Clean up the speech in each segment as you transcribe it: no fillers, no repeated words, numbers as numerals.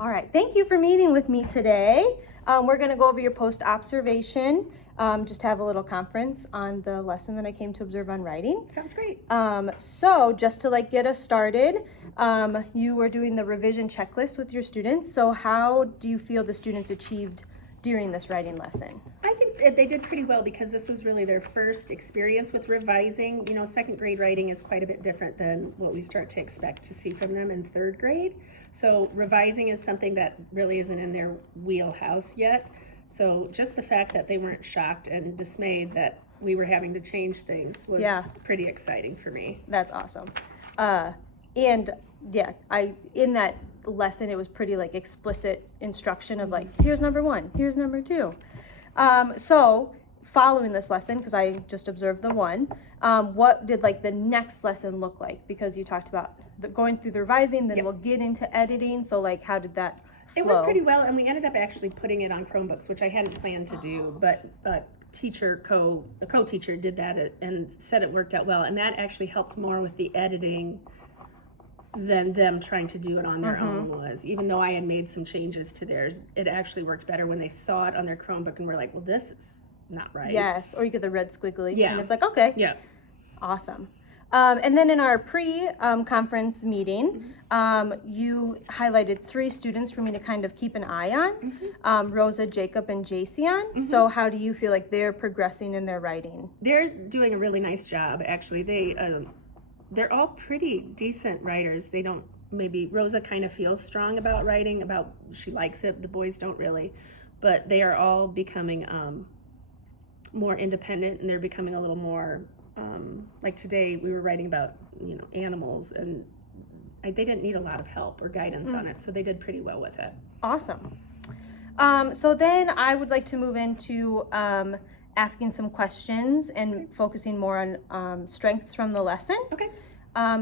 All right, thank you for meeting with me today. We're going to go over your post-observation, just have a little conference on the lesson that I came to observe on writing. Sounds great. So just to get us started, you were doing the revision checklist with your students. So how do you feel the students achieved during this writing lesson? I think they did pretty well because this was really their first experience with revising. You know, second grade writing is quite a bit different than what we start to expect to see from them in third grade. So revising is something that really isn't in their wheelhouse yet. So just the fact that they weren't shocked and dismayed that we were having to change things was pretty exciting for me. That's awesome. And yeah, in that lesson, it was pretty explicit instruction of here's number 1, here's number 2. So following this lesson, because I just observed the one, what did the next lesson look like? Because you talked about going through the revising, then we'll get into editing. So how did that flow? It went pretty well, and we ended up actually putting it on Chromebooks, which I hadn't planned to do, but a co-teacher did that and said it worked out well, and that actually helped more with the editing than them trying to do it on their own was. Even though I had made some changes to theirs, it actually worked better when they saw it on their Chromebook and were like, well, this is not right. Yes, or you get the red squiggly, and it's okay. Yeah. Awesome. And then in our pre-conference meeting, you highlighted 3 students for me to kind of keep an eye on, Rosa, Jacob, and Jason. So how do you feel like they're progressing in their writing? They're doing a really nice job, actually. They're all pretty decent writers. They don't, maybe Rosa kind of feels strong about writing, she likes it. The boys don't really, but they are all becoming more independent, and they're becoming a little more, like today we were writing about, animals, and they didn't need a lot of help or guidance on it, so they did pretty well with it. Awesome. So then I would like to move into asking some questions and focusing more on strengths from the lesson. Okay.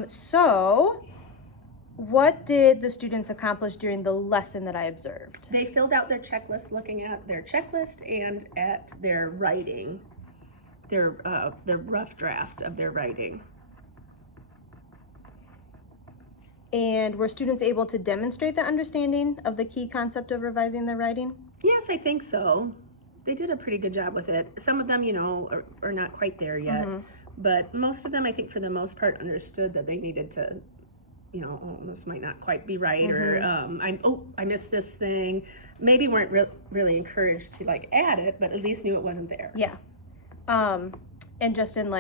So what did the students accomplish during the lesson that I observed? They filled out their checklist, looking at their checklist and at their writing, their rough draft of their writing. And were students able to demonstrate the understanding of the key concept of revising their writing? Yes, I think so. They did a pretty good job with it. Some of them, are not quite there yet, but most of them, I think for the most part, understood that they needed to, this might not quite be right, or I missed this thing. Maybe weren't really encouraged to add it, but at least knew it wasn't there. Yeah. And just in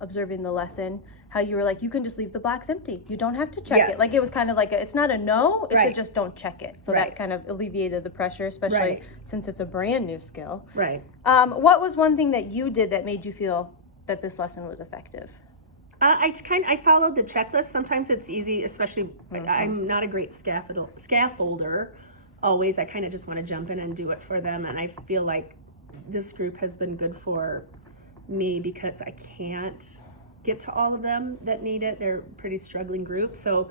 observing the lesson, how you were you can just leave the box empty. You don't have to check it. It was kind of it's not a no, it's a just don't check it. So that kind of alleviated the pressure, especially since it's a brand new skill. Right. What was one thing that you did that made you feel that this lesson was effective? I followed the checklist. Sometimes it's easy, especially I'm not a great scaffolder always. I kind of just want to jump in and do it for them, and I feel like this group has been good for me because I can't get to all of them that need it. They're a pretty struggling group, so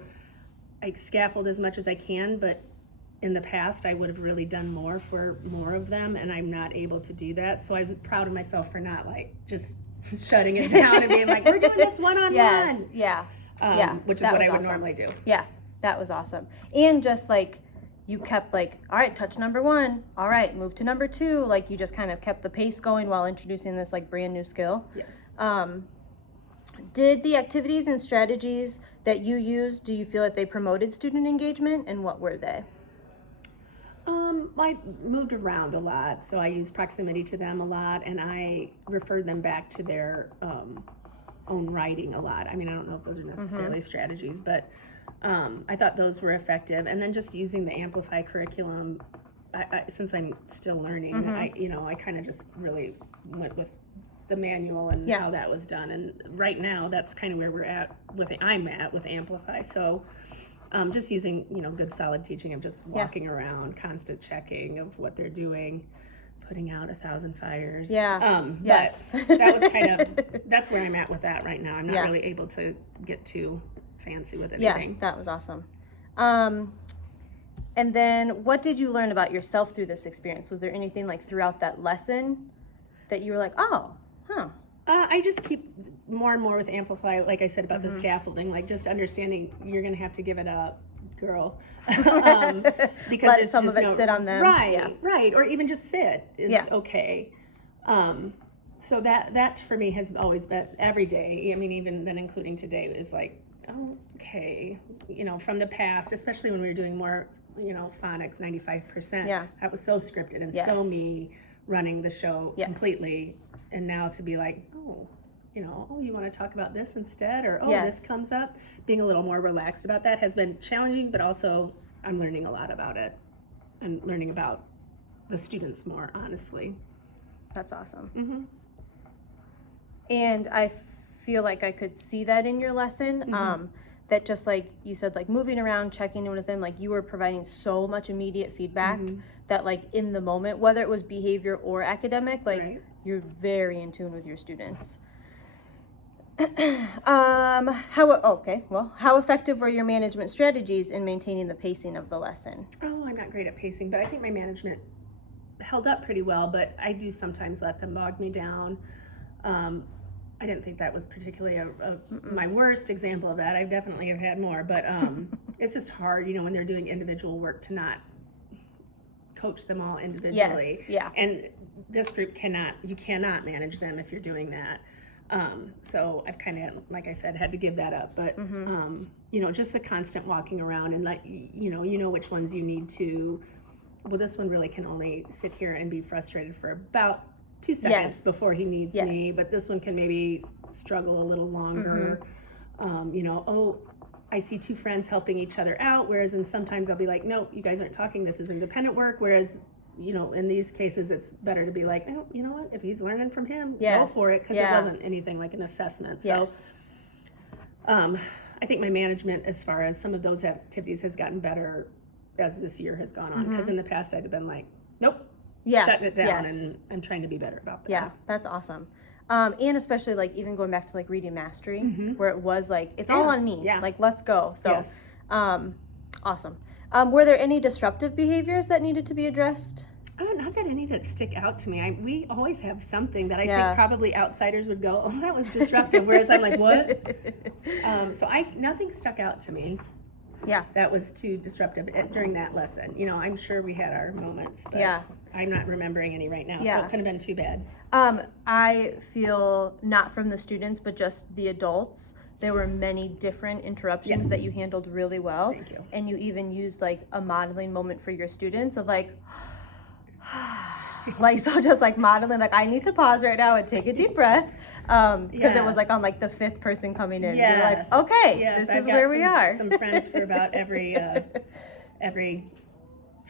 I scaffold as much as I can, but in the past I would have really done more for more of them, and I'm not able to do that. So I was proud of myself for not just shutting it down and being we're doing this one-on-one. Yes, which is what I would normally do. Yeah, that was awesome. And just you kept all right, touch number 1, all right, move to number 2. You just kind of kept the pace going while introducing this brand new skill. Yes. Did the activities and strategies that you used, do you feel that they promoted student engagement, and what were they? I moved around a lot, so I used proximity to them a lot, and I referred them back to their own writing a lot. I mean, I don't know if those are necessarily strategies, but I thought those were effective. And then just using the Amplify curriculum, since I'm still learning, I kind of just really went with the manual and how that was done. And right now, that's kind of where I'm at with Amplify. So just using, good solid teaching of just walking around, constant checking of what they're doing, putting out 1,000 fires. Yes. But that was that's where I'm at with that right now. I'm not really able to get too fancy with anything. Yeah, that was awesome. And then what did you learn about yourself through this experience? Was there anything throughout that lesson that you were I just keep more and more with Amplify, like I said about the scaffolding, just understanding you're going to have to give it a girl. Because Let there's some just of it sit on them. Right, Yeah. right. Or even just sit is Yeah. okay. So that for me has always been every day. I mean, even then including today is like, oh, okay, from the past, especially when we were doing more, phonics 95%. Yeah. That was so scripted and Yes. so me running the show Yes. completely. And now to be like, oh, you want to talk about this instead? Or, Yes. this comes up. Being a little more relaxed about that has been challenging, but also I'm learning a lot about it. I'm learning about the students more, honestly. That's awesome. Mm-hmm. And I feel like I could see that in your lesson. That just like you said, like moving around, checking in with them, like you were providing so much immediate feedback that like in the moment, whether it was behavior or academic, like Right. you're very in tune with your students. How effective were your management strategies in maintaining the pacing of the lesson? Oh, I'm not great at pacing, but I think my management held up pretty well, but I do sometimes let them bog me down. I didn't think that was particularly my worst example of that. I definitely have had more, but it's just hard, when they're doing individual work to not coach them all individually. Yes, yeah. And this group you cannot manage them if you're doing that. So I've kind of, like I said, had to give that up. But, just the constant walking around and which ones you need to, well, this one really can only sit here and be frustrated for about 2 seconds Yes. before he needs Yes. me. But this one can maybe struggle a little longer. I see 2 friends helping each other out. Whereas sometimes I'll be like, no, you guys aren't talking. This is independent work. Whereas in these cases, it's better to be like, oh, you know what? If he's learning from him, go for it, because it wasn't anything like an assessment. Yes. So, I think my management, as far as some of those activities, has gotten better as this year has gone on. Because in the past, I'd have been like, nope, shutting it down, and I'm trying to be better about that. Yeah, that's awesome. And especially like even going back to like reading mastery, where it was like it's all on me. Yeah. Like let's go. So, Yes. Awesome. Were there any disruptive behaviors that needed to be addressed? Not that any that stick out to me. We always have something that I Yeah. think probably outsiders would go, oh, that was disruptive. Whereas I'm like, what? So nothing stuck out to me Yeah. that was too disruptive during that lesson. I'm sure we had our moments, but Yeah. I'm not remembering any right now. So Yeah. it couldn't have been too bad. I feel not from the students, but just the adults. There were many different interruptions Yes. that you handled really well. Thank you. And you even used like a modeling moment for your students of like, so just like modeling, like I need to pause right now and take a deep breath. Because it was like on like the 5th person coming in. You're like, okay, Yes, this I've is got where we are. Some friends for about every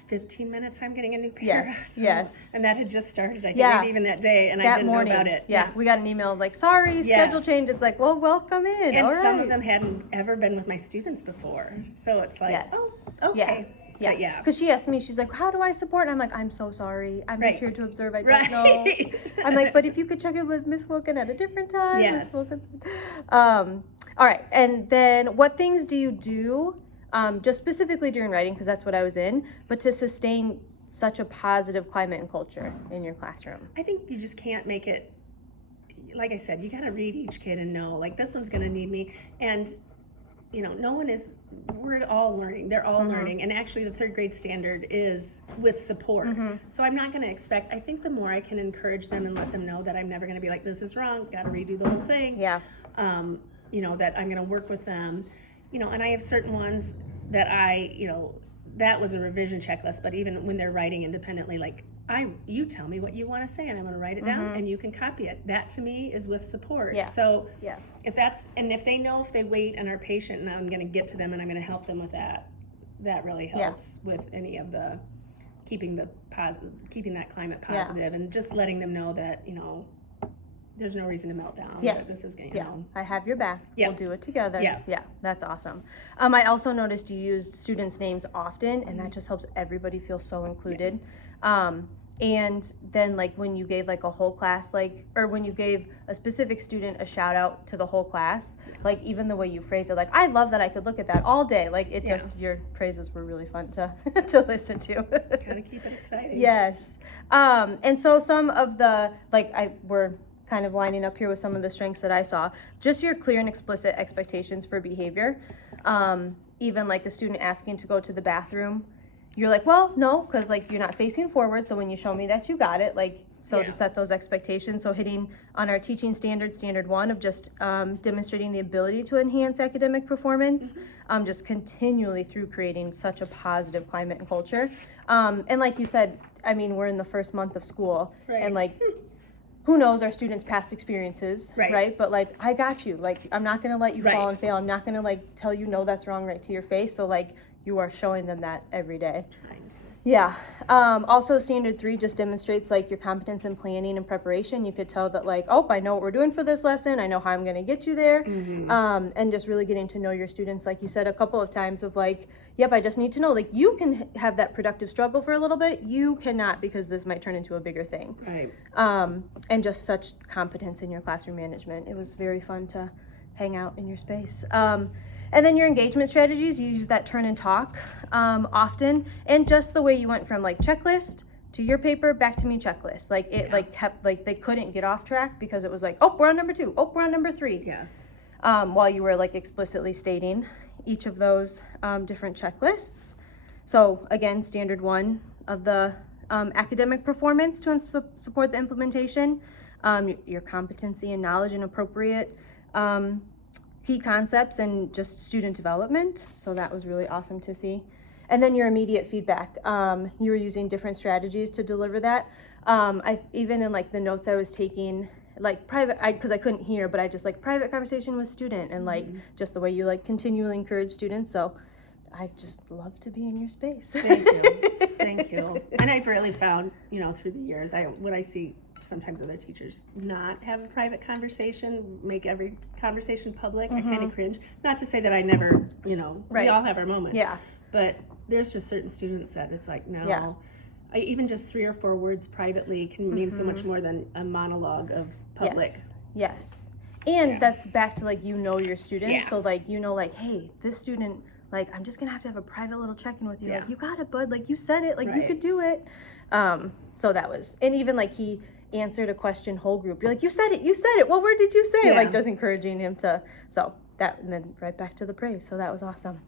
15 minutes I'm getting a new pair. Yes, yes. And that had just started, I think, Yeah. maybe even that day, and I That didn't morning, know about it. yeah, we got an email like, sorry, schedule Yes. change. It's like, well, welcome in. And All some right. of them hadn't ever been with my students before. So it's like, Yes. oh, okay. Yeah. But yeah. Because she asked me, she's like, how do I support? And I'm like, I'm so sorry. I'm Right. just here to observe. I don't Right. know. I'm like, but if you could check in with Miss Wilkin at a different time. Yes. Miss Wilkinson. All right. And then what things do you do, just specifically during writing, because that's what I was in, but to sustain such a positive climate and culture in your classroom? I think you just can't make it, like I said, you got to read each kid and know, like, this one's going to need me. And, we're all learning. They're all learning. And actually, the 3rd grade standard is with support. So I'm not going to expect, I think the more I can encourage them and let them know that I'm never going to be like, this is wrong, got to redo the whole thing. Yeah. That I'm going to work with them. And I have certain ones that that was a revision checklist, but even when they're writing independently, like, you tell me what you want to say and I'm going to write it down and you can copy it. That to me is with support. Yeah. So Yeah. if they know, if they wait and are patient and I'm going to get to them and I'm going to help them with that, that really helps with any of the keeping that climate positive and just letting them know that, there's no reason to melt down. Yeah. That this is going, Yeah, I have your back. Yeah. We'll do it together. Yeah. Yeah, that's awesome. I also noticed you used students' names often, and that just helps everybody feel so included. And then like when you gave like a whole class, or when you gave a specific student a shout out to the whole class, like even the way you phrased it, like I love that I could look at that all day. Like it just, your praises were really fun to to listen to. Gotta keep it exciting. Yes. And so some of the, we're kind of lining up here with some of the strengths that I saw. Just your clear and explicit expectations for behavior. even like a student asking to go to the bathroom, you're like, well, no, because like you're not facing forward. So when you show me that you got it, like, so Yeah. to set those expectations. So hitting on our teaching standard 1 of just demonstrating the ability to enhance academic performance, just continually through creating such a positive climate and culture. And like you said, I mean, we're in the first month of school, Right. and like, who knows our students' past experiences, right? But like, I got you. Like, I'm not gonna let you fall and fail. I'm not gonna like tell you no, that's wrong, right to your face. So like, you are showing them that every day. Yeah. Also, standard 3 just demonstrates like your competence in planning and preparation. You could tell that like, oh, I know what we're doing for this lesson. I know how I'm going to get you there. And just really getting to know your students, like you said a couple of times, of like, yep, I just need to know, like, you can have that productive struggle for a little bit. You cannot, because this might turn into a bigger thing. Right. And just such competence in your classroom management. It was very fun to hang out in your space. And then your engagement strategies, you use that turn and talk often, and just the way you went from like checklist to your paper back to me checklist. Like it like kept, like they couldn't get off track because it was like, oh, we're on number 2, oh, we're on number 3. Yes. While you were like explicitly stating each of those different checklists. So again, standard 1 of the academic performance to support the implementation, your competency and knowledge and appropriate key concepts and just student development. So that was really awesome to see. And then your immediate feedback. You were using different strategies to deliver that. I even in like the notes I was taking, like private, because I couldn't hear, but I just like private conversation with student, and like just the way you like continually encourage students. So I just love to be in your space. Thank you. Thank you. And I've really found, through the years, when I see sometimes other teachers not have a private conversation, make every conversation public, I kind of cringe. Not to say that I never, we all have our moments. Yeah. But there's just certain students that it's like, no. Yeah. Even just 3 or 4 words privately can mean so much more than a monologue of public. Yes. And that's back to like, your students. Yeah. So like, like, hey, this student, like, I'm just gonna have to have a private little check-in with you. Yeah. Like, you got it, bud. Like, you said it. Like, you Right. could do it. So that was, and even like he answered a question whole group. You're like, you said it. What word did you say? Yeah. Like, just encouraging him to, so that, and then right back to the praise. So that was awesome.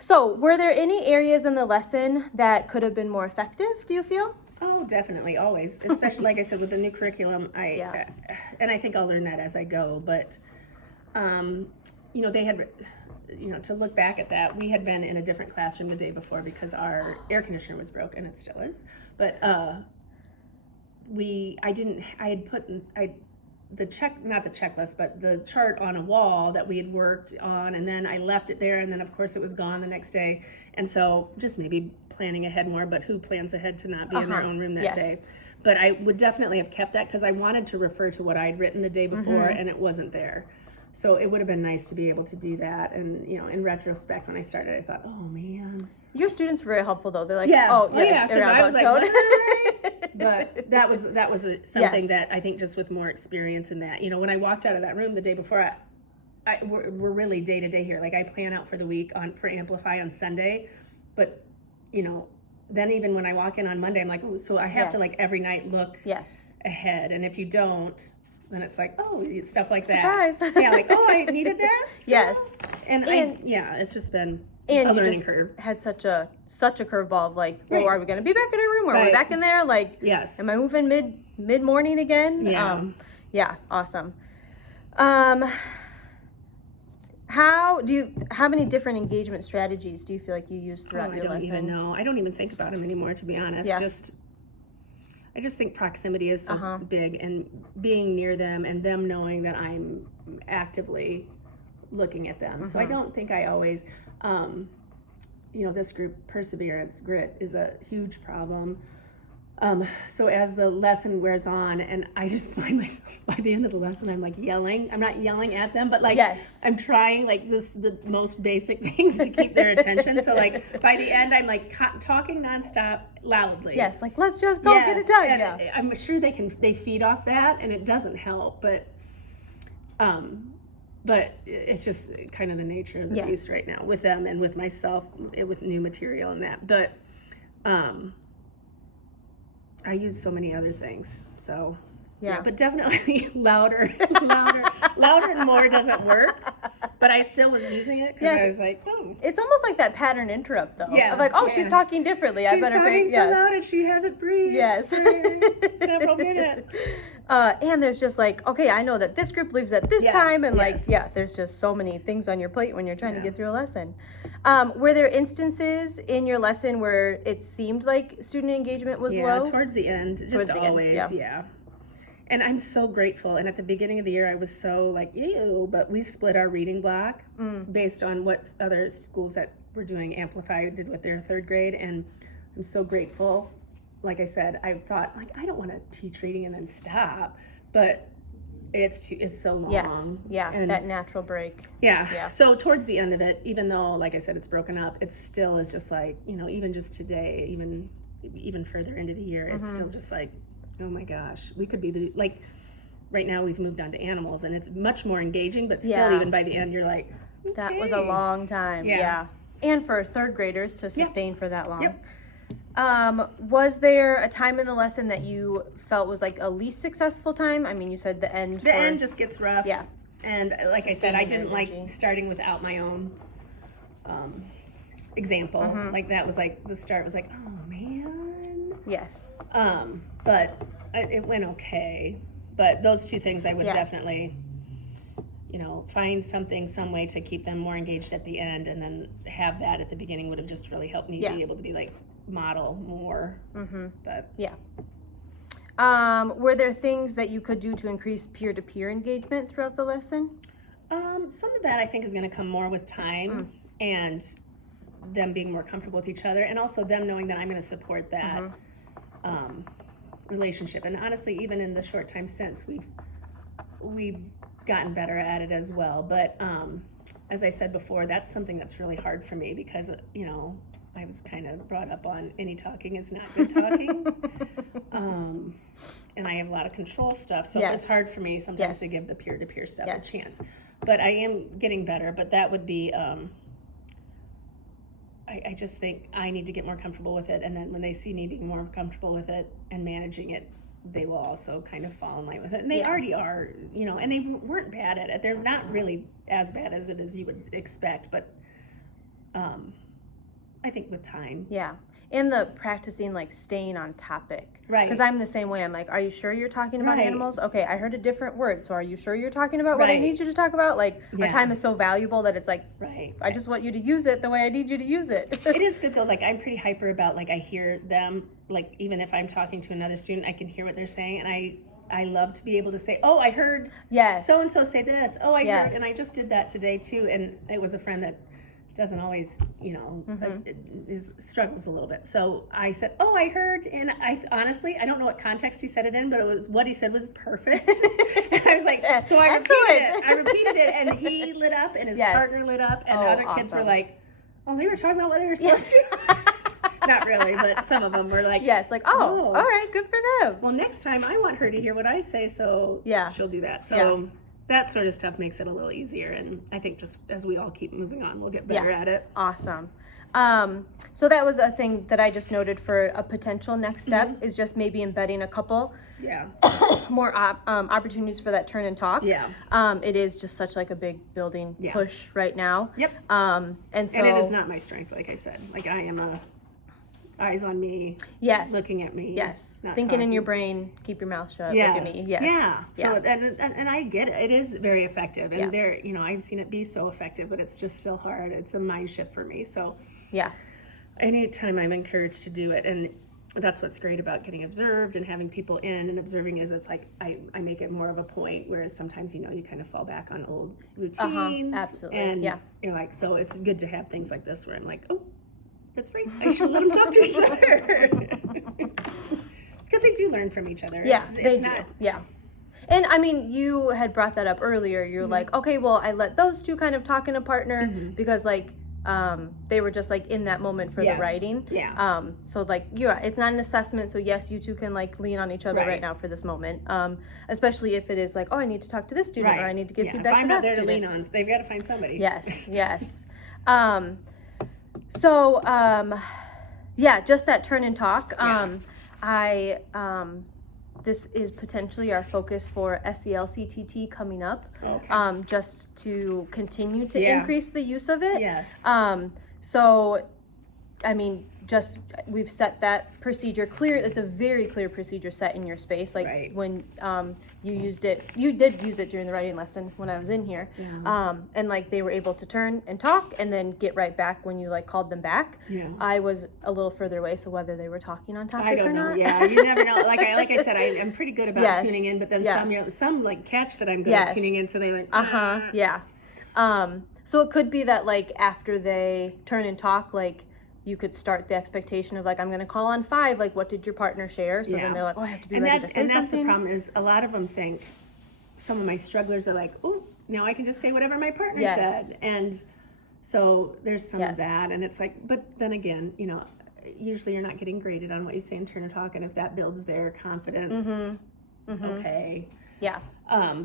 So were there any areas in the lesson that could have been more effective, do you feel? Oh, definitely, always. Especially, like I said, with the new curriculum, and I think I'll learn that as I go, but, they had, to look back at that, we had been in a different classroom the day before because our air conditioner was broken, it still is, but, not the checklist, but the chart on a wall that we had worked on, and then I left it there, and then of course it was gone the next day. And so just maybe planning ahead more, but who plans ahead to not be in their own room that day? But I would definitely have kept that because I wanted to refer to what I'd written the day before, and it wasn't there. So it would have been nice to be able to do that. And, in retrospect, when I started, I thought, oh man. Your students were very helpful though. They're like, because I was like, right. But that was something that I think just with more experience in that, when I walked out of that room the day before, we're really day to day here. Like I plan out for the week for Amplify on Sunday, but then even when I walk in on Monday, I'm like, oh, so I have to like every night look ahead, and if you don't, then it's like, oh, stuff like Surprise. that. Yeah, like, oh, I needed that. Yes. And it's just been and a you learning just curve. Had such a curveball of like, well, are we going to be back in our room? Or are we back in there? Like, yes. Am I moving mid morning again? Yeah. Awesome. How many different engagement strategies do you feel like you use throughout your lesson? I don't even know. I don't even think about them anymore, to be honest. Yeah. I just think proximity is so big, and being near them and them knowing that I'm actively looking at them. So I don't think I always, this group, perseverance, grit is a huge problem. So as the lesson wears on, and I just find myself by the end of the lesson, I'm like yelling. I'm not yelling at them, but like I'm trying like the most basic things to keep their attention. So like by the end, I'm like talking nonstop loudly. Yes, like let's just go get it done. And I'm sure they feed off that, and it doesn't help, but it's just kind of the nature of the beast right now with them and with myself, with new material and that. But I use so many other things, so but definitely louder and more doesn't work. But I still was using it because Yes. I was like, oh. It's almost like that pattern interrupt, though. Yeah, Of like, oh, yeah. she's talking differently. I She's better talking pay. so loud and she hasn't breathed Yes. for several minutes. And there's just like, okay, I know that this group leaves at this Yeah, time, and like, yes. yeah, there's just so many things on your plate when you're trying to Yeah. get through a lesson. Were there instances in your lesson where it seemed like student engagement was Yeah, low? towards the end, just Towards the end, always, yeah. yeah. And I'm so grateful. And at the beginning of the year, I was so like, ew, but we split our reading block based on what other schools that were doing Amplify did with their third grade. And I'm so grateful. Like I said, I thought, like, I don't want to teach reading and then stop, but it's so long. Yes, yeah, And that natural break. yeah. Yeah. So towards the end of it, even though, like I said, it's broken up, it still is just like, even just today, even further into the year, it's still just like, oh my gosh, we could be right now we've moved on to animals and it's much more engaging, but still Yeah. even by the end, you're like, okay. That was a long time. Yeah. Yeah. And for third graders to sustain for that long. Yep. Was there a time in the lesson that you felt was like a least successful time? I mean, you said the end. The end just gets rough. Yeah. And like I said, I Sustaining didn't like energy. starting without my own example. Mm-hmm. Like that was like, the start was like, oh man. Yes. But it went okay. But those two things I would Yeah. definitely, find some way to keep them more engaged at the end, and then have that at the beginning would have just really helped me Yeah. be able to be like model more. But Yeah. Were there things that you could do to increase peer-to-peer engagement throughout the lesson? some of that I think is going to come more with time and them being more comfortable with each other, and also them knowing that I'm going to support that relationship. And honestly, even in the short time since, we've gotten better at it as well. But as I said before, that's something that's really hard for me because I was kind of brought up on any talking is not good talking. And I have a lot of control stuff, so Yes. it's hard for me sometimes Yes. to give the peer-to-peer stuff Yes. a chance. But I am getting better, but that would be, I just think I need to get more comfortable with it, and then when they see me being more comfortable with it and managing it, they will also kind of fall in line with it. And they Yeah. already are, and they weren't bad at it. They're not really as bad as it is you would expect, but I think with time. Yeah. And the practicing, like, staying on topic. Right. Because I'm the same way. I'm like, are you sure you're talking about Right. animals? Okay, I heard a different word. So are you sure you're talking about what I Right. need you to talk about? Like, our Yeah. time is so valuable that it's like, Right. I just want you to use it the way I need you to use it. It is good though, like I'm pretty hyper about, like I hear them, like even if I'm talking to another student, I can hear what they're saying, and I love to be able to say, oh, I heard Yes. so-and-so say this, oh, I Yes. heard, and I just did that today too, and it was a friend that doesn't always, struggles a little bit. So I said, oh, I heard, and I honestly, I don't know what context he said it in, but it was, what he said was perfect. And I was like, so I repeated it, and he lit up, and his Yes. partner lit up, and Oh, the other kids were awesome. like, oh, they were talking about what they were supposed to. Not really, but some of them were like, Yes, like, oh, all right, good for them. well, next time I want her to hear what I say, so Yeah. she'll do that. So Yeah. that sort of stuff makes it a little easier, and I think just as we all keep moving on, we'll get better at it. Awesome. So that was a thing that I just noted for a potential next step is just maybe embedding a couple Yeah. more opportunities for that turn and talk. Yeah. It is just such like a big building Yeah. push right now. Yep. And so And it is not my strength, like I said. Like I am eyes on me, yes, looking at me. yes, not thinking in your talking. brain, keep your mouth shut. Yes. Look at me. Yes. Yeah. So Yeah. and I get it. It is very effective, and Yeah. there, I've seen it be so effective, but it's just still hard. It's a mind shift for me. So Yeah. anytime I'm encouraged to do it, and that's what's great about getting observed and having people in and observing, is it's like I make it more of a point, whereas sometimes you kind of fall back on old routines. Absolutely. And Yeah. you're like, so it's good to have things like this where I'm like, oh, that's right, I should let them talk to each other. Because they do learn from each other. Yeah, It's they not- do. Yeah. And I mean, you had brought that up earlier. You're like, okay, well, I let those two kind of talk in a partner because like they were just like in that moment for Yes. the writing. Yeah. So like, yeah, it's not an assessment. So yes, you two can like lean on each other right Right. now for this moment. Especially if it is like, oh, I need to talk to this student or I need to give Yeah, feedback if to I'm that not there student. to lean on, so they've got to find somebody. Yes, yes. Yeah, just that turn and talk. Yeah. this is potentially our focus for SEL-CTT coming up, Okay. just to continue to Yeah. increase the use of it. Yes. So, I mean, just we've set that procedure clear. It's a very clear procedure set in your space. Like Right. when you used it, you did use it during the writing lesson when I was in here. Yeah. And like they were able to turn and talk and then get right back when you like called them back. Yeah. I was a little further away, so whether they were talking on topic I don't or know. not. Yeah, you never know. Like I said, I'm pretty good about Yes. tuning in, but then Yeah. some like catch that I'm good Yes. at tuning in, so they like. Yeah. So it could be that like after they turn and talk, like you could start the expectation of like, I'm going to call on 5. Like, what did your partner share? So then they're like, oh, I have to be ready to say and that's something. the problem is a lot of them think, some of my strugglers are like, oh, now I can just say whatever my partner Yes. said. And so there's some Yes. of that. And it's like, but then again, you know, usually you're not getting graded on what you say in turn and talk. And if that builds their confidence, okay. Yeah.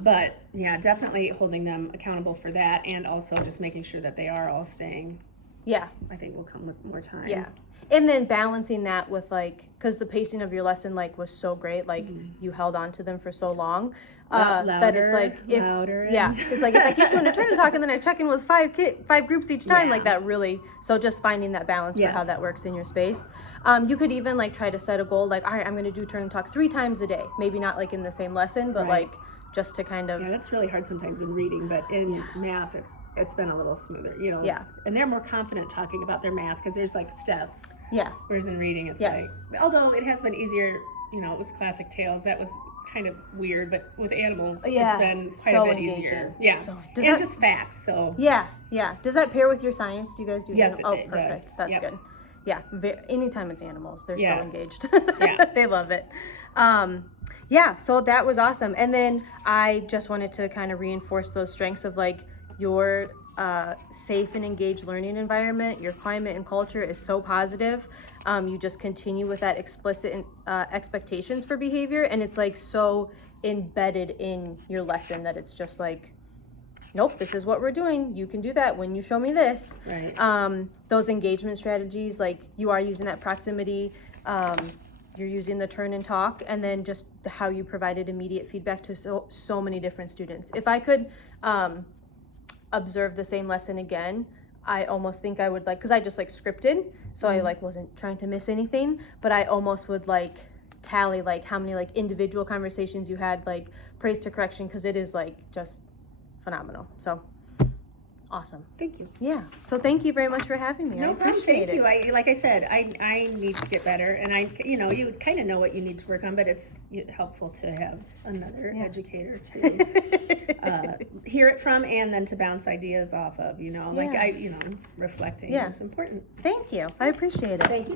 But yeah, definitely holding them accountable for that. And also just making sure that they are all staying, Yeah. I think will come with more time. Yeah. And then balancing that with like, because the pacing of your lesson like was so great, like you held on to them for so long, that it's like louder. yeah, it's like if I keep doing a turn and talk and then I check in with 5 groups each time, Yeah. like that really. So just finding that balance for how Yes. that works in your space. You could even like try to set a goal, like all right, I'm going to do turn and talk 3 times a day. Maybe not like in the same lesson, but Right. like just to kind of Yeah, that's really hard sometimes in reading, but in math, it's been a little smoother, you know. Yeah. And they're more confident talking about their math because there's like steps. yeah. Whereas in reading, it's Yes. like, although it has been easier, you know, it was classic tales. That was kind of weird, but with animals, Yeah, it's been quite so a bit engaging. easier. Yeah. So- and does that- just facts. So Yeah, yeah. Does that pair with your science? Do you guys do Yes, animal? it Oh, perfect. does. That's Yep. good. Yeah, anytime it's animals, they're Yes. so engaged. Yeah. They love it. Yeah, so that was awesome. And then I just wanted to kind of reinforce those strengths of like your safe and engaged learning environment, your climate and culture is so positive. You just continue with that explicit expectations for behavior, and it's like so embedded in your lesson that it's just like, nope, this is what we're doing. You can do that when you show me this. Right. Those engagement strategies, like you are using that proximity, you're using the turn and talk, and then just how you provided immediate feedback to so many different students. If I could observe the same lesson again, I almost think I would like, because I just like scripted, so I like wasn't trying to miss anything, but I almost would like tally like how many like individual conversations you had, like praise to correction, because it is like just phenomenal. So awesome. Thank you. Yeah. So thank you very much for having me. I No problem. appreciate Thank it. you. Like I said, I need to get better, and you know, you kind of know what you need to work on, but it's helpful to have another educator to hear it from, and then to bounce ideas off of. You know, like Yeah. reflecting Yeah. is important. Thank you. I appreciate it. Thank you.